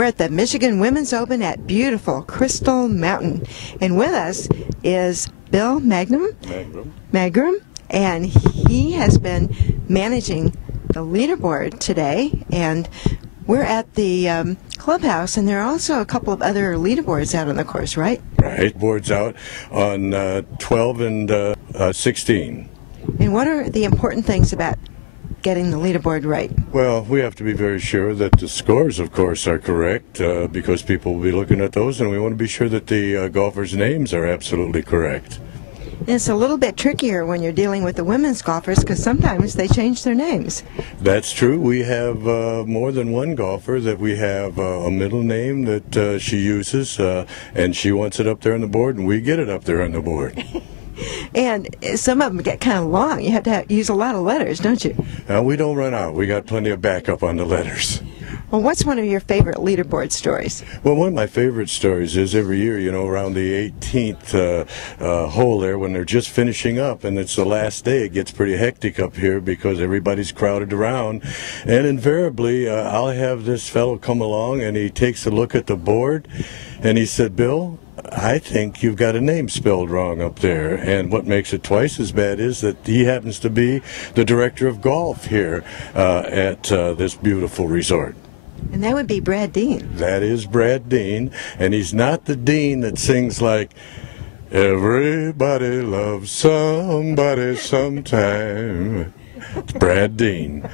We're at the Michigan Women's Open at beautiful Crystal Mountain. And with us is Bill Mangrum, and he has been managing the leaderboard today. And we're at the clubhouse, and there are also a couple of other leaderboards out on the course, right? Right, boards out on 12 and 16. And what are the important things about getting the leaderboard right? Well, we have to be very sure that the scores, of course, are correct because people will be looking at those, and we want to be sure that the golfers' names are absolutely correct. It's a little bit trickier when you're dealing with the women's golfers because sometimes they change their names. That's true. We have more than one golfer that we have a middle name that she uses, and she wants it up there on the board, and we get it up there on the board. And some of them get kind of long. You have to use a lot of letters, don't you? We don't run out. We got plenty of backup on the letters. Well, what's one of your favorite leaderboard stories? Well, one of my favorite stories is every year, you know, around the 18th hole there, when they're just finishing up and it's the last day, it gets pretty hectic up here because everybody's crowded around. And invariably, I'll have this fellow come along and he takes a look at the board and he said, "Bill, I think you've got a name spelled wrong up there." And what makes it twice as bad is that he happens to be the director of golf here at this beautiful resort. And that would be Brad Dean. That is Brad Dean, and he's not the Dean that sings like, "Everybody loves somebody sometime." It's Brad Dean.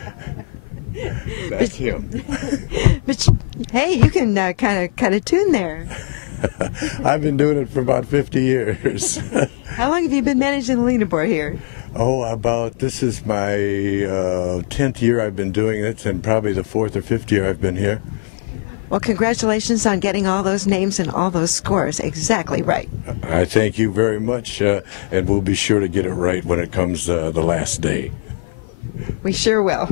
That's him. But hey, you can kind of cut a tune there. I've been doing it for about 50 years. How long have you been managing the leaderboard here? Oh, this is my 10th year I've been doing it, and probably the 4th or 5th year I've been here. Well, congratulations on getting all those names and all those scores exactly right. I thank you very much, and we'll be sure to get it right when it comes the last day. We sure will.